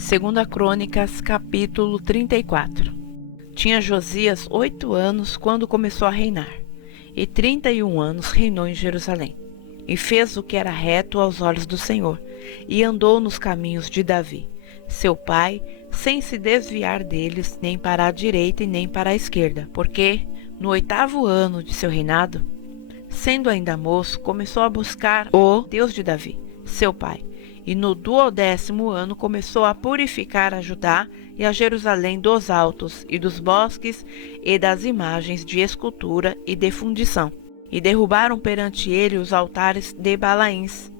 Segunda Crônicas, capítulo 34. Tinha Josias 8 anos quando começou a reinar, e 31 anos reinou em Jerusalém. E fez o que era reto aos olhos do Senhor, e andou nos caminhos de Davi, seu pai, sem se desviar deles, nem para a direita e nem para a esquerda, porque, no 8º ano de seu reinado, sendo ainda moço, começou a buscar o Deus de Davi, seu pai. E no 12º ano começou a purificar a Judá e a Jerusalém dos altos e dos bosques e das imagens de escultura e de fundição. E derrubaram perante ele os altares de Balaíns,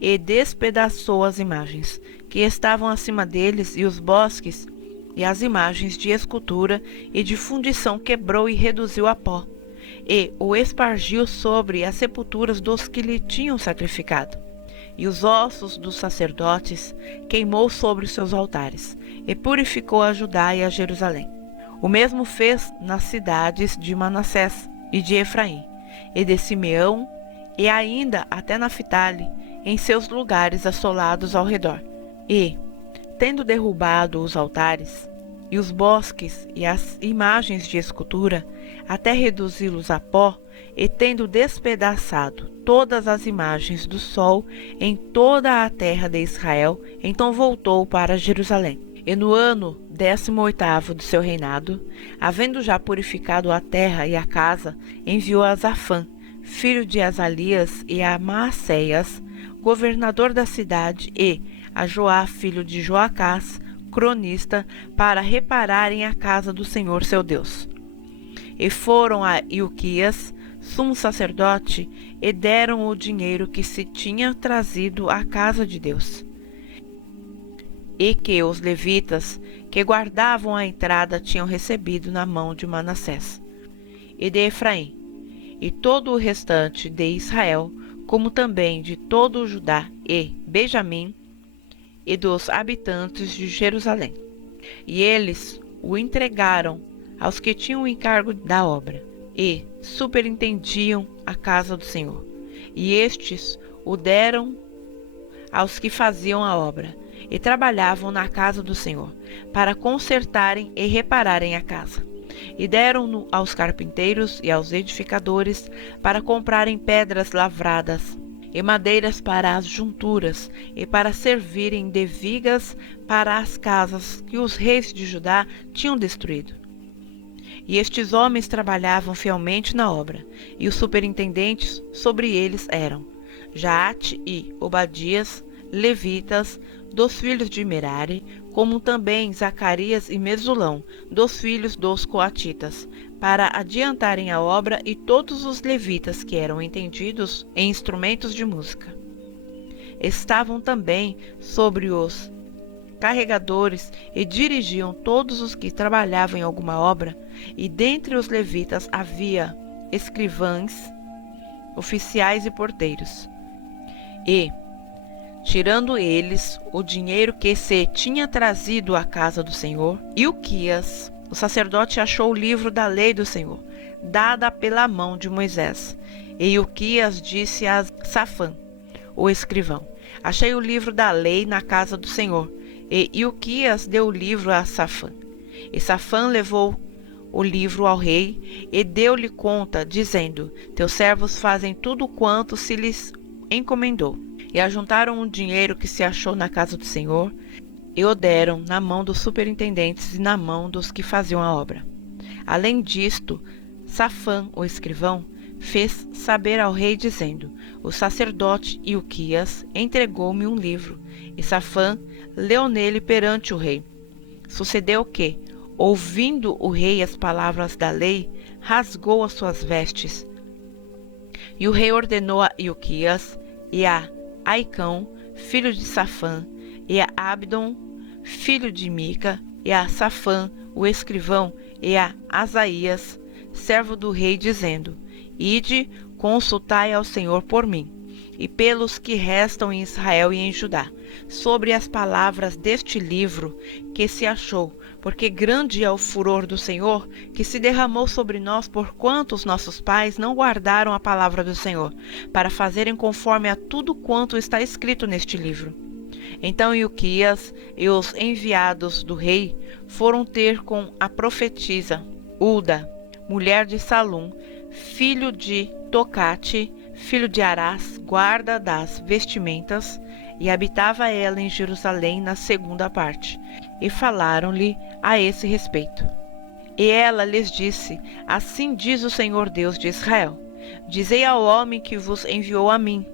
e despedaçou as imagens que estavam acima deles, e os bosques e as imagens de escultura e de fundição quebrou e reduziu a pó, e o espargiu sobre as sepulturas dos que lhe tinham sacrificado. E os ossos dos sacerdotes queimou sobre os seus altares, e purificou a Judá e a Jerusalém. O mesmo fez nas cidades de Manassés e de Efraim, e de Simeão, e ainda até Naphtali, em seus lugares assolados ao redor. E, tendo derrubado os altares, e os bosques e as imagens de escultura, até reduzi-los a pó, e tendo despedaçado todas as imagens do sol em toda a terra de Israel, então voltou para Jerusalém. E no ano 18º do seu reinado, havendo já purificado a terra e a casa, enviou a Safã, filho de Azalias, e a Maacéias, governador da cidade, e a Joá, filho de Joacás, cronista, para repararem a casa do Senhor seu Deus. E foram a Ilquias, sumo sacerdote, e deram o dinheiro que se tinha trazido à casa de Deus, e que os levitas que guardavam a entrada tinham recebido na mão de Manassés e de Efraim, e todo o restante de Israel, como também de todo o Judá e Benjamim, e dos habitantes de Jerusalém. E eles o entregaram aos que tinham o encargo da obra, e superintendiam a casa do Senhor. E estes o deram aos que faziam a obra, e trabalhavam na casa do Senhor, para consertarem e repararem a casa. E deram-no aos carpinteiros e aos edificadores, para comprarem pedras lavradas, e madeiras para as junturas, e para servirem de vigas para as casas que os reis de Judá tinham destruído. E estes homens trabalhavam fielmente na obra, e os superintendentes sobre eles eram Jaate e Obadias, levitas, dos filhos de Merari, como também Zacarias e Mesulão, dos filhos dos coatitas, para adiantarem a obra, e todos os levitas que eram entendidos em instrumentos de música. Estavam também sobre os carregadores e dirigiam todos os que trabalhavam em alguma obra, e dentre os levitas havia escrivães, oficiais e porteiros. E, tirando eles o dinheiro que se tinha trazido à casa do Senhor, Ilquias, o sacerdote, achou o livro da lei do Senhor, dada pela mão de Moisés. E Ilquias disse a Safã, o escrivão: achei o livro da lei na casa do Senhor. E Ilquias deu o livro a Safã. E Safã levou o livro ao rei, e deu-lhe conta, dizendo: teus servos fazem tudo quanto se lhes encomendou. E ajuntaram o dinheiro que se achou na casa do Senhor, e o deram na mão dos superintendentes e na mão dos que faziam a obra. Além disto, Safã, o escrivão, fez saber ao rei, dizendo: o sacerdote Ilquias entregou-me um livro. E Safã leu nele perante o rei. Sucedeu que, ouvindo o rei as palavras da lei, rasgou as suas vestes. E o rei ordenou a Ilquias e a Aicão, filho de Safã, e a Abdon, filho de Mica, e a Safã, o escrivão, e a Asaías, servo do rei, dizendo: ide, consultai ao Senhor por mim, e pelos que restam em Israel e em Judá, sobre as palavras deste livro que se achou, porque grande é o furor do Senhor, que se derramou sobre nós, porquanto os nossos pais não guardaram a palavra do Senhor, para fazerem conforme a tudo quanto está escrito neste livro. Então Ilquias e os enviados do rei foram ter com a profetisa Ulda, mulher de Salum, filho de Tocate, filho de Arás, guarda das vestimentas, e habitava ela em Jerusalém na segunda parte, e falaram-lhe a esse respeito. E ela lhes disse: Assim diz o Senhor Deus de Israel: Dizei ao homem que vos enviou a mim.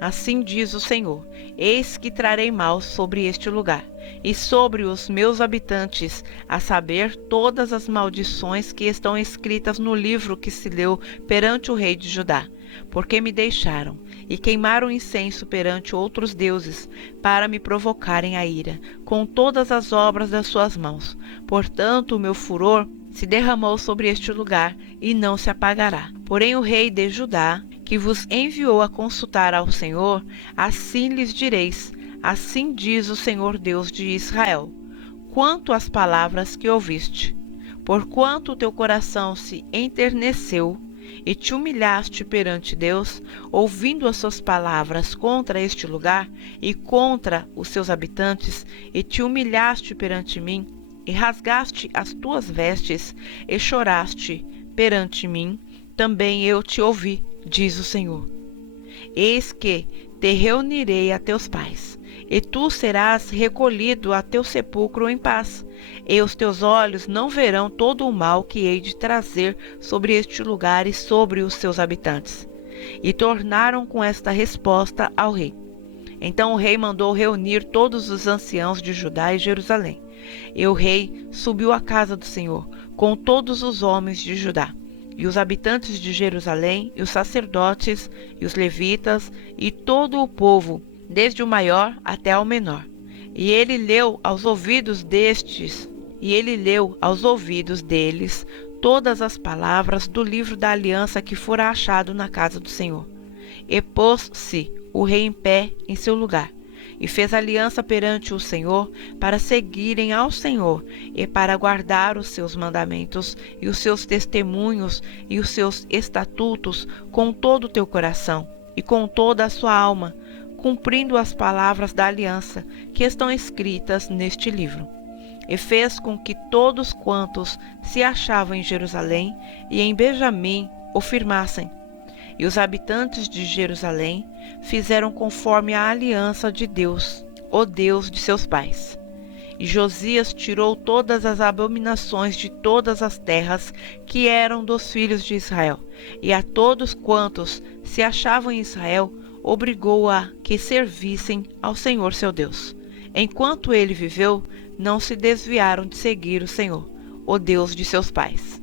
Assim diz o Senhor: Eis que trarei mal sobre este lugar, e sobre os meus habitantes, a saber, todas as maldições que estão escritas no livro que se leu perante o rei de Judá, porque me deixaram, e queimaram incenso perante outros deuses, para me provocarem a ira, com todas as obras das suas mãos. Portanto, o meu furor se derramou sobre este lugar, e não se apagará. Porém o rei de Judá, que vos enviou a consultar ao Senhor, assim lhes direis: Assim diz o Senhor Deus de Israel: Quanto às palavras que ouviste, porquanto o teu coração se enterneceu e te humilhaste perante Deus, ouvindo as suas palavras contra este lugar e contra os seus habitantes, e te humilhaste perante mim, e rasgaste as tuas vestes, e choraste perante mim, também eu te ouvi, diz o Senhor. Eis que te reunirei a teus pais, e tu serás recolhido a teu sepulcro em paz, e os teus olhos não verão todo o mal que hei de trazer sobre este lugar e sobre os seus habitantes. E tornaram com esta resposta ao rei. Então o rei mandou reunir todos os anciãos de Judá e Jerusalém. E o rei subiu à casa do Senhor, com todos os homens de Judá, e os habitantes de Jerusalém, e os sacerdotes, e os levitas, e todo o povo, desde o maior até ao menor. E ele leu aos ouvidos deles todas as palavras do livro da aliança que fora achado na casa do Senhor. E pôs-se o rei em pé em seu lugar, e fez aliança perante o Senhor, para seguirem ao Senhor, e para guardar os seus mandamentos, e os seus testemunhos, e os seus estatutos, com todo o teu coração, e com toda a sua alma, cumprindo as palavras da aliança, que estão escritas neste livro. E fez com que todos quantos se achavam em Jerusalém e em Benjamim o firmassem. E os habitantes de Jerusalém fizeram conforme a aliança de Deus, o Deus de seus pais. E Josias tirou todas as abominações de todas as terras que eram dos filhos de Israel, e a todos quantos se achavam em Israel, obrigou a que servissem ao Senhor seu Deus. Enquanto ele viveu, não se desviaram de seguir o Senhor, o Deus de seus pais.